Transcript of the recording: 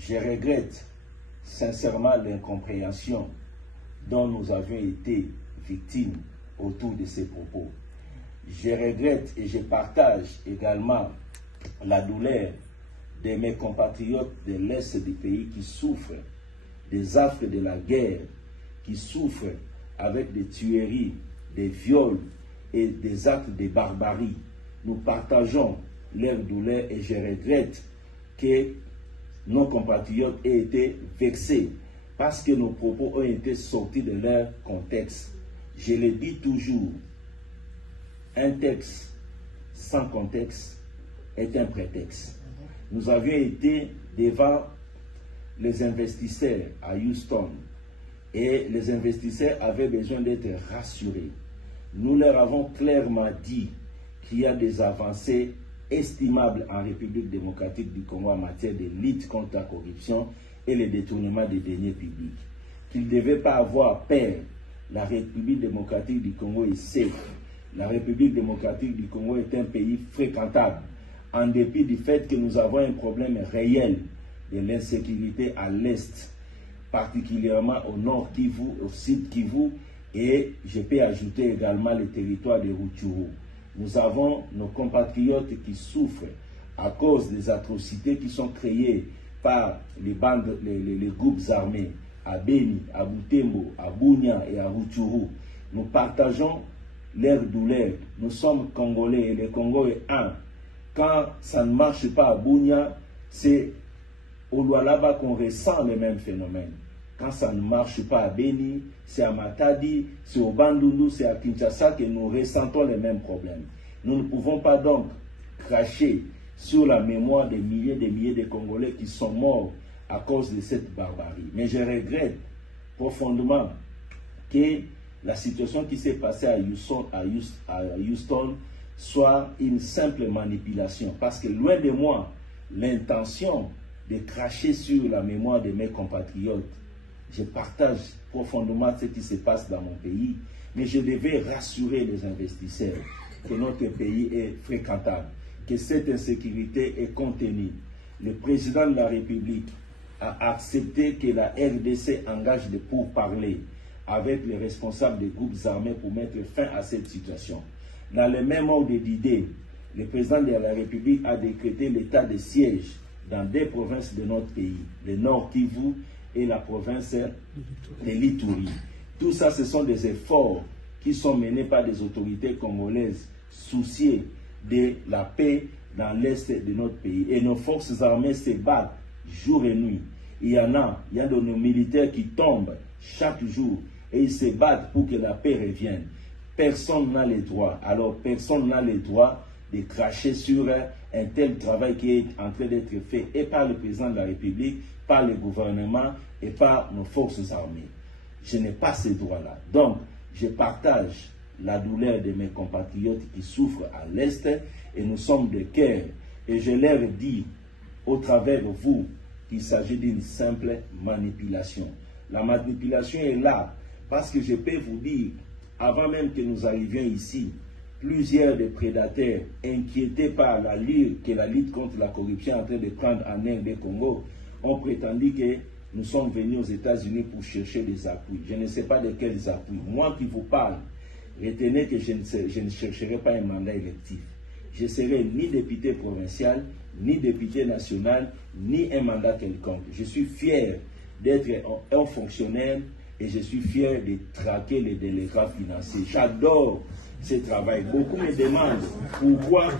Je regrette sincèrement l'incompréhension dont nous avions été victimes autour de ces propos. Je regrette et je partage également la douleur de mes compatriotes de l'Est du pays qui souffrent des affres de la guerre, qui souffrent avec des tueries, des viols et des actes de barbarie. Nous partageons leur douleur et je regrette que nos compatriotes aient été vexés parce que nos propos ont été sortis de leur contexte. Je le dis toujours, un texte sans contexte est un prétexte. Nous avions été devant les investisseurs à Houston et les investisseurs avaient besoin d'être rassurés. Nous leur avons clairement dit qu'il y a des avancées estimables en République démocratique du Congo en matière de lutte contre la corruption et le détournement des deniers publics. Qu'ils ne devaient pas avoir peur. La République démocratique du Congo est safe. La République démocratique du Congo est un pays fréquentable, en dépit du fait que nous avons un problème réel de l'insécurité à l'Est, particulièrement au nord Kivu, au sud Kivu, et je peux ajouter également le territoire de Rutshuru. Nous avons nos compatriotes qui souffrent à cause des atrocités qui sont créées par les bandes, les groupes armés à Beni, à Butembo, à Bunia et à Rutshuru. Nous partageons leur douleur. Nous sommes Congolais et le Congo est un. Quand ça ne marche pas à Bunia, c'est au Lualaba qu'on ressent les mêmes phénomènes. Quand ça ne marche pas à Beni, c'est à Matadi, c'est au Bandundu, c'est à Kinshasa que nous ressentons les mêmes problèmes. Nous ne pouvons pas donc cracher sur la mémoire des milliers de Congolais qui sont morts à cause de cette barbarie. Mais je regrette profondément que la situation qui s'est passée à Houston soit une simple manipulation. Parce que loin de moi, l'intention de cracher sur la mémoire de mes compatriotes. Je partage profondément ce qui se passe dans mon pays, mais je devais rassurer les investisseurs que notre pays est fréquentable, que cette insécurité est contenue. Le président de la République a accepté que la RDC engage des pourparlers avec les responsables des groupes armés pour mettre fin à cette situation. Dans le même ordre d'idées, le président de la République a décrété l'état de siège dans deux provinces de notre pays, le Nord Kivu et la province de l'Ituri. Tout ça, ce sont des efforts qui sont menés par des autorités congolaises souciées de la paix dans l'est de notre pays. Et nos forces armées se battent jour et nuit. Il y a de nos militaires qui tombent chaque jour et ils se battent pour que la paix revienne. Personne n'a le droit. Alors personne n'a le droit de cracher sur un tel travail qui est en train d'être fait et par le président de la République, par le gouvernement et par nos forces armées. Je n'ai pas ces droits-là. Donc, je partage la douleur de mes compatriotes qui souffrent à l'Est et nous sommes de cœur. Et je leur dis, au travers de vous, qu'il s'agit d'une simple manipulation. La manipulation est là parce que je peux vous dire, avant même que nous arrivions ici, plusieurs des prédateurs inquiétés par la lutte contre la corruption en train de prendre en RD Congo ont prétendu que nous sommes venus aux États-Unis pour chercher des appuis. Je ne sais pas de quels appuis. Moi qui vous parle, retenez que je ne chercherai pas un mandat électif. Je serai ni député provincial, ni député national, ni un mandat quelconque. Je suis fier d'être un fonctionnaire et je suis fier de traquer les délégats financiers. J'adore ce travail. Beaucoup me demandent pourquoi